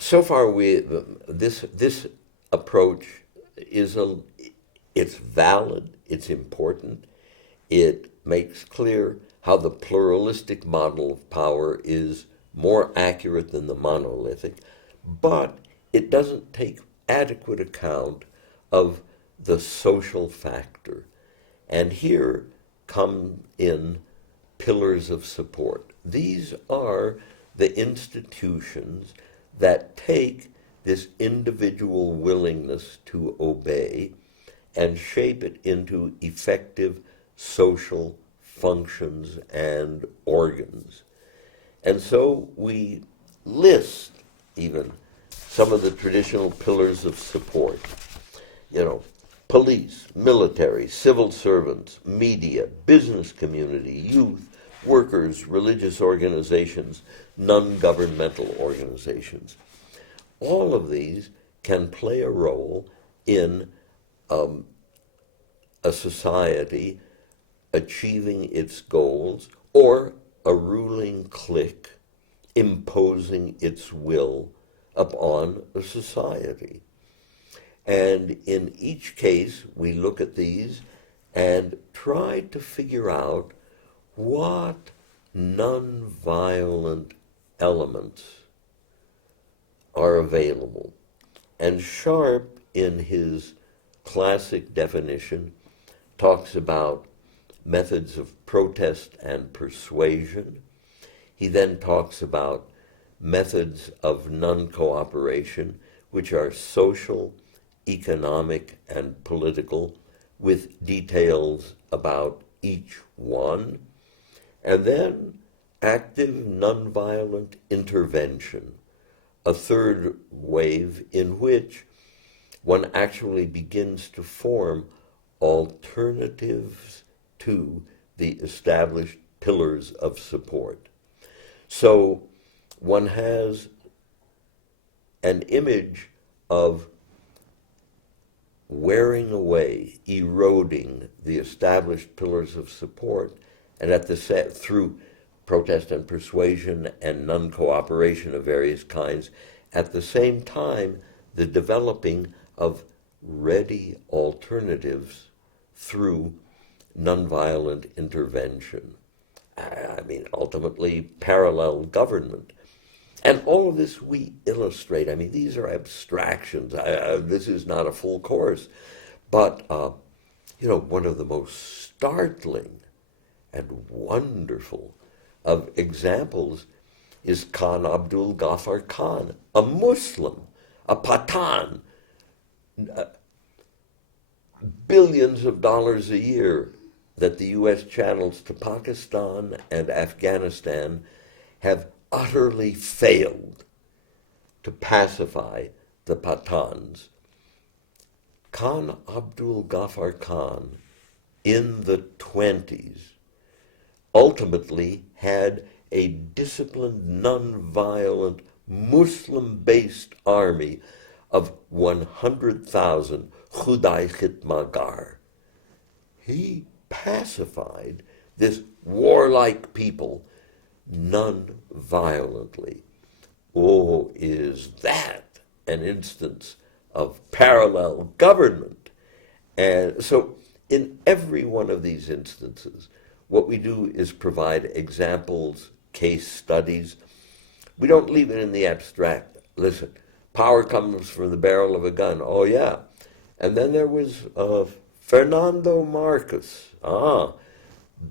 so far, this approach is it's valid, it's important, it makes clear how the pluralistic model of power is more accurate than the monolithic, but it doesn't take adequate account of the social factor. And here come in pillars of support. These are the institutions that take this individual willingness to obey and shape it into effective social functions and organs. And so we list even some of the traditional pillars of support. You know, police, military, civil servants, media, business community, youth, workers, religious organizations, non-governmental organizations. All of these can play a role in a society achieving its goals or a ruling clique imposing its will upon a society. And in each case, we look at these and try to figure out what nonviolent elements are available. And Sharp, in his classic definition, talks about methods of protest and persuasion. He then talks about methods of non-cooperation, which are social, economic, and political, with details about each one. And then active nonviolent intervention, a third wave in which one actually begins to form alternatives to the established pillars of support. So one has an image of wearing away, eroding the established pillars of support, and at the through protest and persuasion and non-cooperation of various kinds, at the same time the developing of ready alternatives through nonviolent intervention. I mean, ultimately, parallel government. And all of this we illustrate. I mean, these are abstractions. This is not a full course. But, one of the most startling and wonderful of examples is Khan Abdul Ghaffar Khan, a Muslim, a Pathan, billions of dollars a year that the U.S. channels to Pakistan and Afghanistan have utterly failed to pacify the Pathans. Khan Abdul Ghaffar Khan, in the 20s, ultimately had a disciplined, non-violent, Muslim-based army of 100,000 Khudai Khitmagar. He pacified this warlike people non-violently. Oh, is that an instance of parallel government? And so in every one of these instances, what we do is provide examples, case studies. We don't leave it in the abstract. Listen, power comes from the barrel of a gun. Oh, yeah. And then there was Fernando Marcos,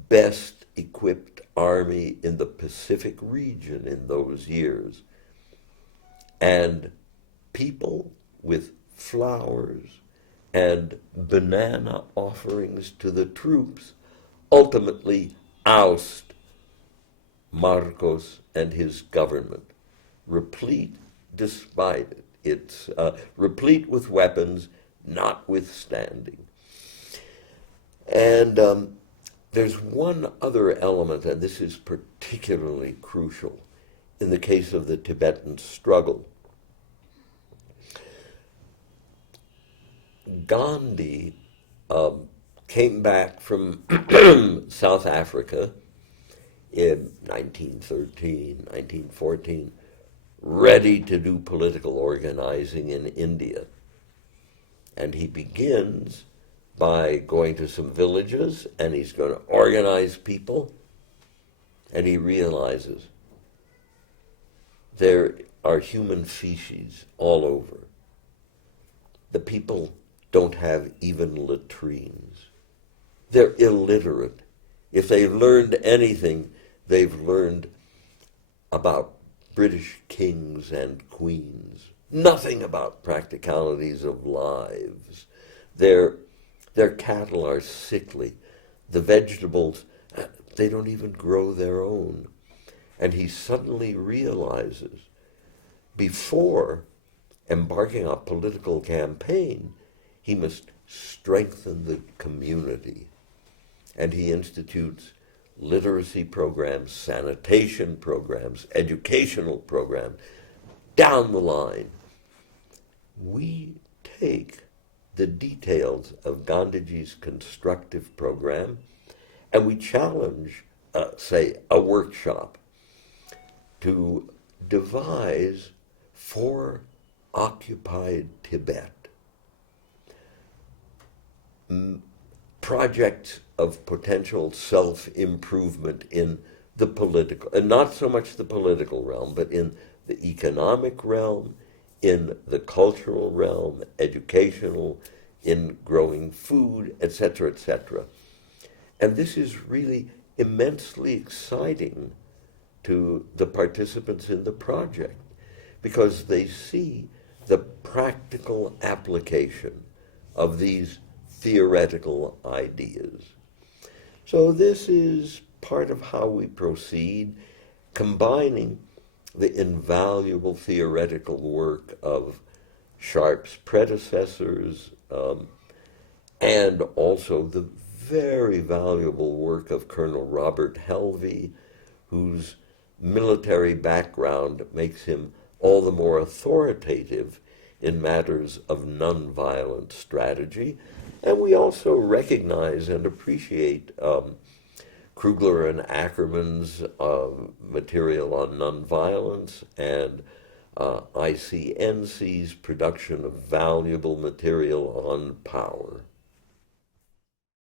best equipped army in the Pacific region in those years. And people with flowers and banana offerings to the troops ultimately oust Marcos and his government, replete, despite it. It's replete with weapons, notwithstanding. And there's one other element, and this is particularly crucial in the case of the Tibetan struggle. Gandhi came back from South Africa in 1913, 1914, ready to do political organizing in India. And he begins by going to some villages and he's going to organize people. And he realizes there are human feces all over. The people don't have even latrines. They're illiterate. If they've learned anything, they've learned about British kings and queens. Nothing about practicalities of lives. Their cattle are sickly. The vegetables, they don't even grow their own. And he suddenly realizes, before embarking on a political campaign, he must strengthen the community. And he institutes literacy programs, sanitation programs, educational programs, down the line. We take the details of Gandhiji's constructive program and we challenge, say, a workshop to devise for occupied Tibet projects of potential self-improvement in the political, and not so much the political realm, but in the economic realm, in the cultural realm, educational, in growing food, etc., etc. And this is really immensely exciting to the participants in the project because they see the practical application of these theoretical ideas. So this is part of how we proceed, combining the invaluable theoretical work of Sharp's predecessors and also the very valuable work of Colonel Robert Helvey, whose military background makes him all the more authoritative in matters of nonviolent strategy. And we also recognize and appreciate Krugler and Ackerman's material on nonviolence and ICNC's production of valuable material on power.